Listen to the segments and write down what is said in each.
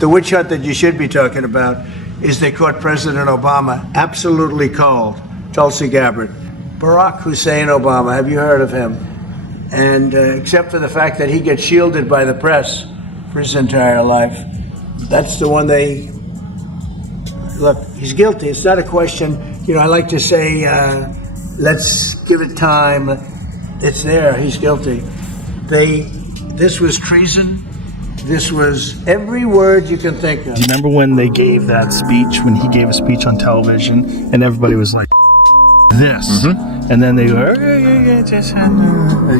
The witch hunt that you should be talking about is they caught President Obama absolutely cold. Tulsi Gabbard. Barack Hussein Obama, have you heard of him? And except for the fact that he gets shielded by the press for his entire life, that's the one they... Look, he's guilty. It's not a question. I like to say, let's give it time. It's there. He's guilty. This was treason. This was every word you can think of. Do you remember when they gave that speech, when he gave a speech on television, and everybody was like, this? Mm-hmm. And then they go, it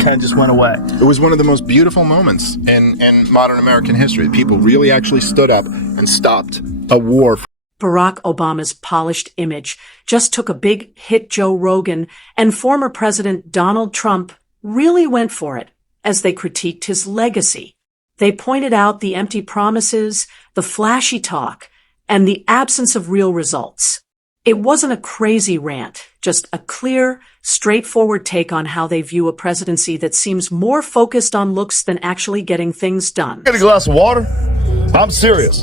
kind of just went away. It was one of the most beautiful moments in modern American history. People really actually stood up and stopped a war. Barack Obama's polished image just took a big hit. Joe Rogan and former President Donald Trump really went for it as they critiqued his legacy. They pointed out the empty promises, the flashy talk, and the absence of real results. It wasn't a crazy rant, just a clear, straightforward take on how they view a presidency that seems more focused on looks than actually getting things done. Get a glass of water? I'm serious.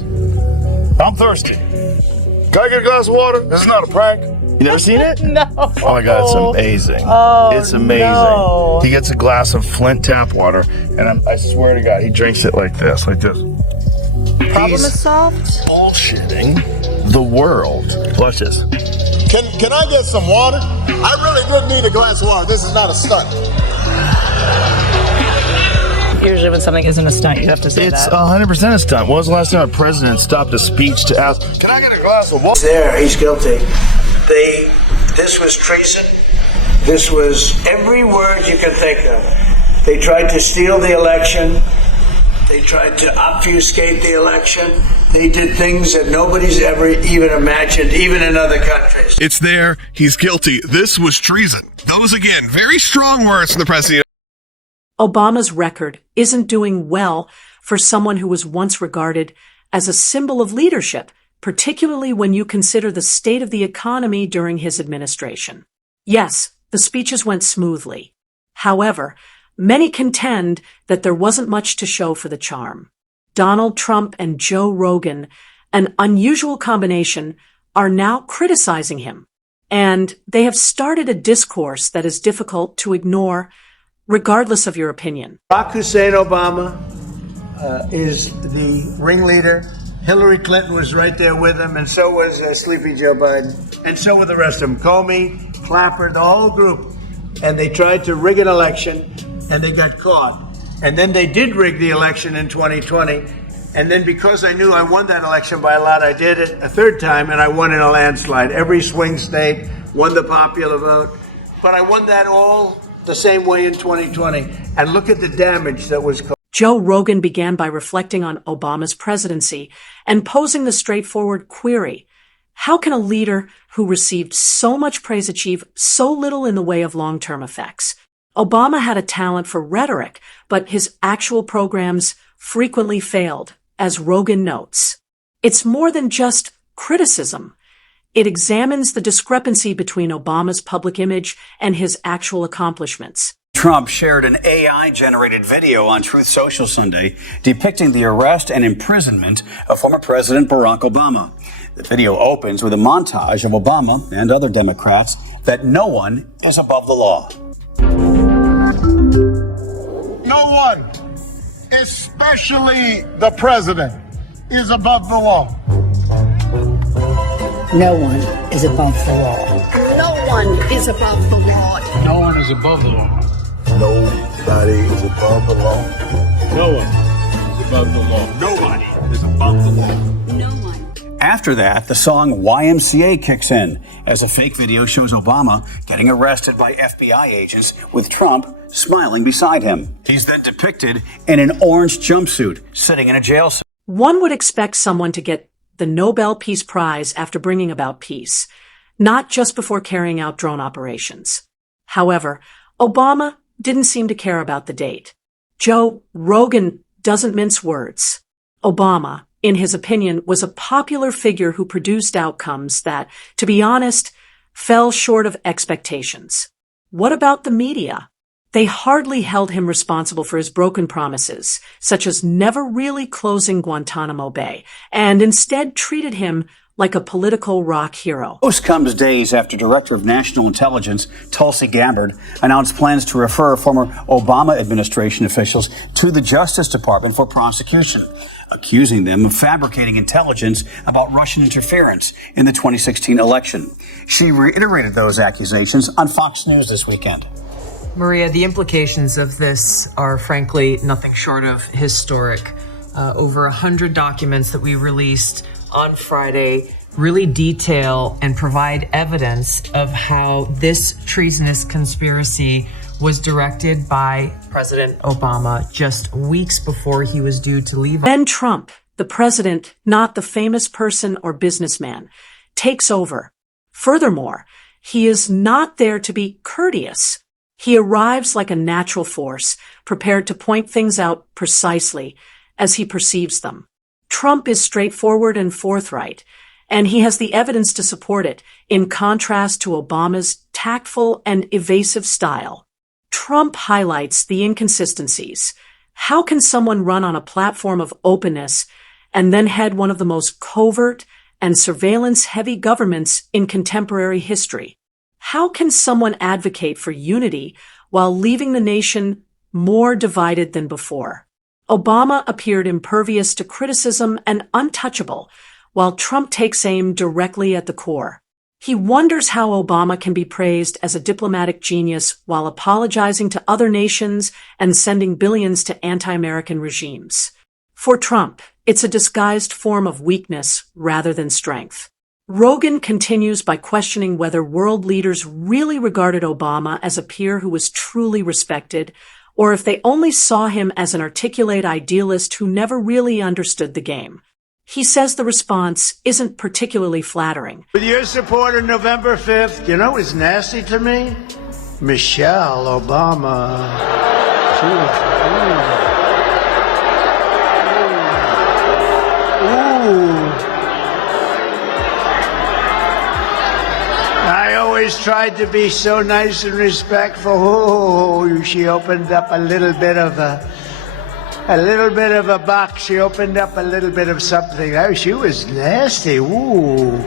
I'm thirsty. Can I get a glass of water? This is not a prank. You never seen it? No. Oh my God, it's amazing. Oh, it's amazing. No. He gets a glass of Flint tap water, and I swear to God, he drinks it like this. Problem is solved? Bullshitting the world. Watch this. Can I get some water? I really did need a glass of water. This is not a stunt. Usually when something isn't a stunt, you have to say It's that. 100% a stunt. When was the last time a president stopped a speech to ask, Can I get a glass of water? It's there. He's guilty. This was treason. This was every word you can think of. They tried to steal the election. They tried to obfuscate the election. They did things that nobody's ever even imagined, even in other countries. It's there. He's guilty. This was treason. Those, again, very strong words from the president. Obama's record isn't doing well for someone who was once regarded as a symbol of leadership, particularly when you consider the state of the economy during his administration. Yes, the speeches went smoothly. However, many contend that there wasn't much to show for the charm. Donald Trump and Joe Rogan, an unusual combination, are now criticizing him. And they have started a discourse that is difficult to ignore, regardless of your opinion. Barack Hussein Obama is the ringleader. Hillary Clinton was right there with him, and so was Sleepy Joe Biden, and so were the rest of them. Comey, Clapper, the whole group. And they tried to rig an election, and they got caught. And then they did rig the election in 2020. And then because I knew I won that election by a lot, I did it a third time, and I won in a landslide. Every swing state won the popular vote. But I won that all the same way in 2020. And look at the damage that was caused. Joe Rogan began by reflecting on Obama's presidency and posing the straightforward query: how can a leader who received so much praise achieve so little in the way of long-term effects? Obama had a talent for rhetoric, but his actual programs frequently failed, as Rogan notes. It's more than just criticism. It examines the discrepancy between Obama's public image and his actual accomplishments. Trump shared an AI-generated video on Truth Social Sunday depicting the arrest and imprisonment of former President Barack Obama. The video opens with a montage of Obama and other Democrats that no one is above the law. No one, especially the president, is above the law. No one is above the law. No one is above the law. No one is above the law. Nobody is above the law. No one is above the law. Nobody is above the law. No one. After that, the song YMCA kicks in as a fake video shows Obama getting arrested by FBI agents with Trump smiling beside him. He's then depicted in an orange jumpsuit sitting in a jail cell. One would expect someone to get the Nobel Peace Prize after bringing about peace, not just before carrying out drone operations. However, Obama didn't seem to care about the date. Joe Rogan doesn't mince words. Obama, in his opinion, was a popular figure who produced outcomes that, to be honest, fell short of expectations. What about the media? They hardly held him responsible for his broken promises, such as never really closing Guantanamo Bay, and instead treated him like a political rock hero. This comes days after Director of National Intelligence Tulsi Gabbard announced plans to refer former Obama administration officials to the Justice Department for prosecution, accusing them of fabricating intelligence about Russian interference in the 2016 election. She reiterated those accusations on Fox News this weekend. Maria, the implications of this are frankly nothing short of historic. Over 100 documents that we released on Friday really detail and provide evidence of how this treasonous conspiracy was directed by President Obama just weeks before he was due to leave. Then Trump, the president, not the famous person or businessman, takes over. Furthermore, he is not there to be courteous. He arrives like a natural force, prepared to point things out precisely as he perceives them. Trump is straightforward and forthright, and he has the evidence to support it, in contrast to Obama's tactful and evasive style. Trump highlights the inconsistencies. How can someone run on a platform of openness and then head one of the most covert and surveillance-heavy governments in contemporary history? How can someone advocate for unity while leaving the nation more divided than before? Obama appeared impervious to criticism and untouchable, while Trump takes aim directly at the core. He wonders how Obama can be praised as a diplomatic genius while apologizing to other nations and sending billions to anti-American regimes. For Trump, it's a disguised form of weakness rather than strength. Rogan continues by questioning whether world leaders really regarded Obama as a peer who was truly respected, or if they only saw him as an articulate idealist who never really understood the game. He says the response isn't particularly flattering. With your support on November 5th, you know what's nasty to me? Michelle Obama. I always tried to be so nice and respectful. Oh, she opened up a little bit of a box. She opened up a little bit of something. Oh, she was nasty. Ooh.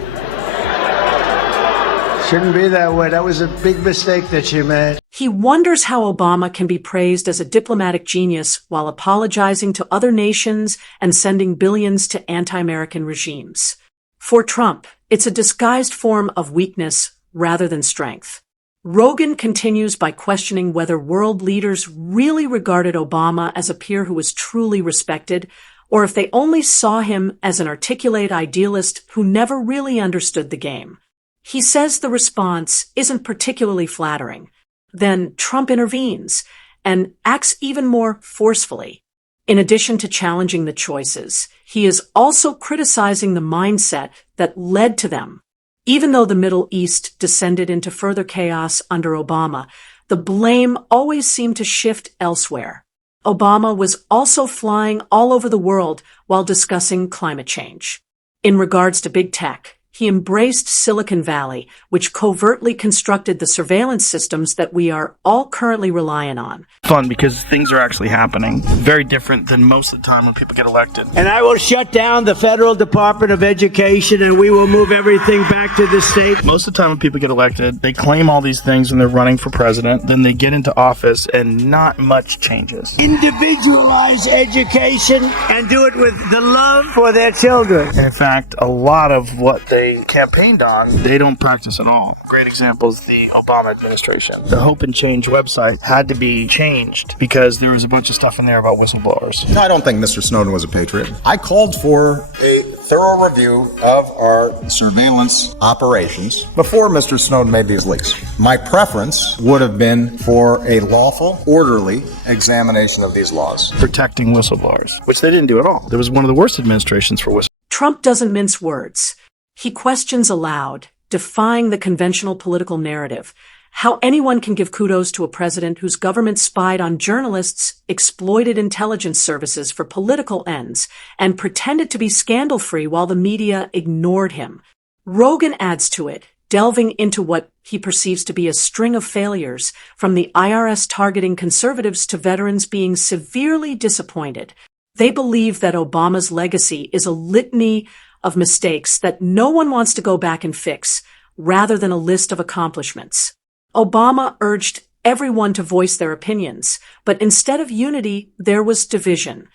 Shouldn't be that way. That was a big mistake that she made. He wonders how Obama can be praised as a diplomatic genius while apologizing to other nations and sending billions to anti-American regimes. For Trump, it's a disguised form of weakness rather than strength. Rogan continues by questioning whether world leaders really regarded Obama as a peer who was truly respected, or if they only saw him as an articulate idealist who never really understood the game. He says the response isn't particularly flattering. Then Trump intervenes and acts even more forcefully. In addition to challenging the choices, he is also criticizing the mindset that led to them. Even though the Middle East descended into further chaos under Obama, the blame always seemed to shift elsewhere. Obama was also flying all over the world while discussing climate change. In regards to big tech, he embraced Silicon Valley, which covertly constructed the surveillance systems that we are all currently relying on. Fun because things are actually happening. Very different than most of the time when people get elected. And I will shut down the Federal Department of Education and we will move everything back to the state. Most of the time when people get elected, they claim all these things when they're running for president. Then they get into office and not much changes. Individualize education and do it with the love for their children. And in fact, a lot of what they campaigned on, they don't practice at all. Great example is the Obama administration. The Hope and Change website had to be changed because there was a bunch of stuff in there about whistleblowers. I don't think Mr. Snowden was a patriot. I called for a thorough review of our surveillance operations before Mr. Snowden made these leaks. My preference would have been for a lawful, orderly examination of these laws. Protecting whistleblowers, which they didn't do at all. There was one of the worst administrations for whistleblowers. Trump doesn't mince words. He questions aloud, defying the conventional political narrative, how anyone can give kudos to a president whose government spied on journalists, exploited intelligence services for political ends, and pretended to be scandal-free while the media ignored him. Rogan adds to it, delving into what he perceives to be a string of failures, from the IRS targeting conservatives to veterans being severely disappointed. They believe that Obama's legacy is a litany of mistakes that no one wants to go back and fix, rather than a list of accomplishments. Obama urged everyone to voice their opinions, but instead of unity, there was division.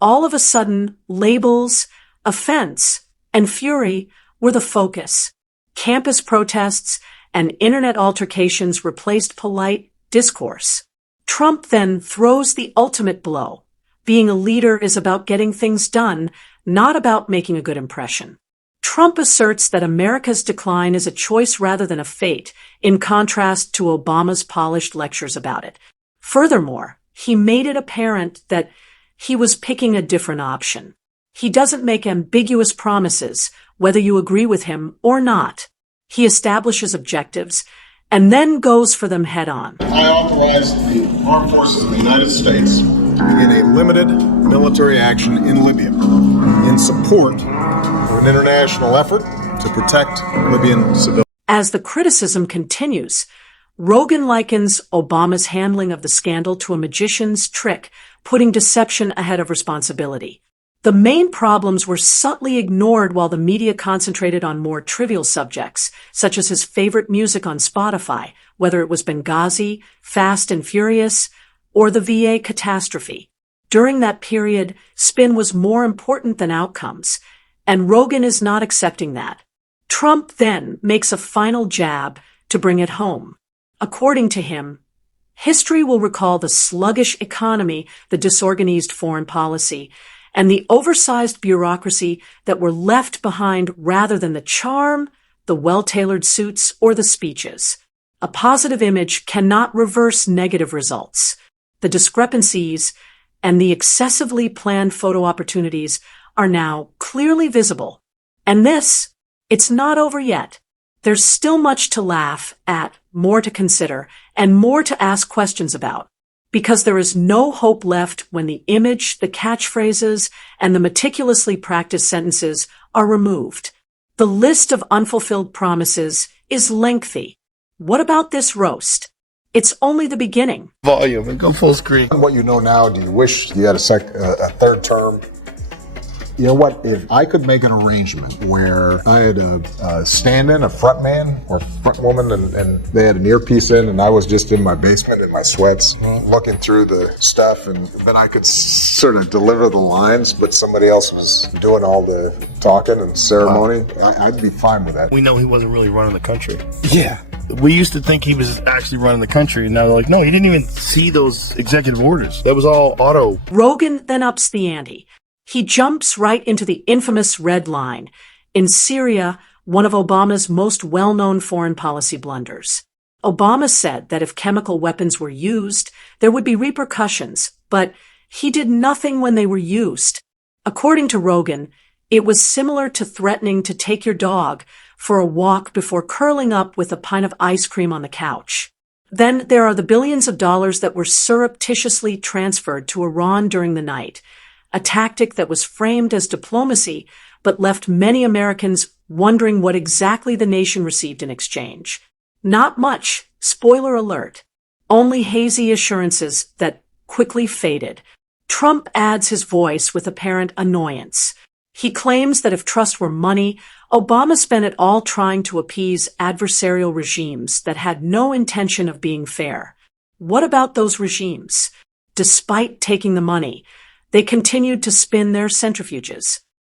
All of a sudden, labels, offense, and fury were the focus. Campus protests and internet altercations replaced polite discourse. Trump then throws the ultimate blow. Being a leader is about getting things done, not about making a good impression. Trump asserts that America's decline is a choice rather than a fate, in contrast to Obama's polished lectures about it. Furthermore, he made it apparent that he was picking a different option. He doesn't make ambiguous promises, whether you agree with him or not. He establishes objectives and then goes for them head on. I authorize the armed forces of the United States to begin a limited military action in Libya in support of an international effort to protect Libyan civilians. As the criticism continues, Rogan likens Obama's handling of the scandal to a magician's trick, putting deception ahead of responsibility. The main problems were subtly ignored while the media concentrated on more trivial subjects, such as his favorite music on Spotify, whether it was Benghazi, Fast and Furious, or the VA catastrophe. During that period, spin was more important than outcomes, and Rogan is not accepting that. Trump then makes a final jab to bring it home. According to him, history will recall the sluggish economy, the disorganized foreign policy, and the oversized bureaucracy that were left behind rather than the charm, the well-tailored suits, or the speeches. A positive image cannot reverse negative results. The discrepancies and the excessively planned photo opportunities are now clearly visible. And it's not over yet. There's still much to laugh at, more to consider, and more to ask questions about. Because there is no hope left when the image, the catchphrases, and the meticulously practiced sentences are removed. The list of unfulfilled promises is lengthy. What about this roast? It's only the beginning. Volume and go full screen. What you know now, do you wish you had a third term? You know what, if I could make an arrangement where I had a stand-in, a front man or front woman, and they had an earpiece in, and I was just in my basement in my sweats looking through the stuff, and then I could sort of deliver the lines, but somebody else was doing all the talking and ceremony, I'd be fine with that. We know he wasn't really running the country. Yeah. We used to think he was actually running the country, and now they're like, no, he didn't even see those executive orders. That was all auto. Rogan then ups the ante. He jumps right into the infamous red line. In Syria, one of Obama's most well-known foreign policy blunders. Obama said that if chemical weapons were used, there would be repercussions, but he did nothing when they were used. According to Rogan, it was similar to threatening to take your dog for a walk before curling up with a pint of ice cream on the couch. Then there are the billions of dollars that were surreptitiously transferred to Iran during the night, a tactic that was framed as diplomacy but left many Americans wondering what exactly the nation received in exchange. Not much, spoiler alert. Only hazy assurances that quickly faded. Trump adds his voice with apparent annoyance. He claims that if trust were money, Obama spent it all trying to appease adversarial regimes that had no intention of being fair. What about those regimes? Despite taking the money, they continued to spin their centrifuges.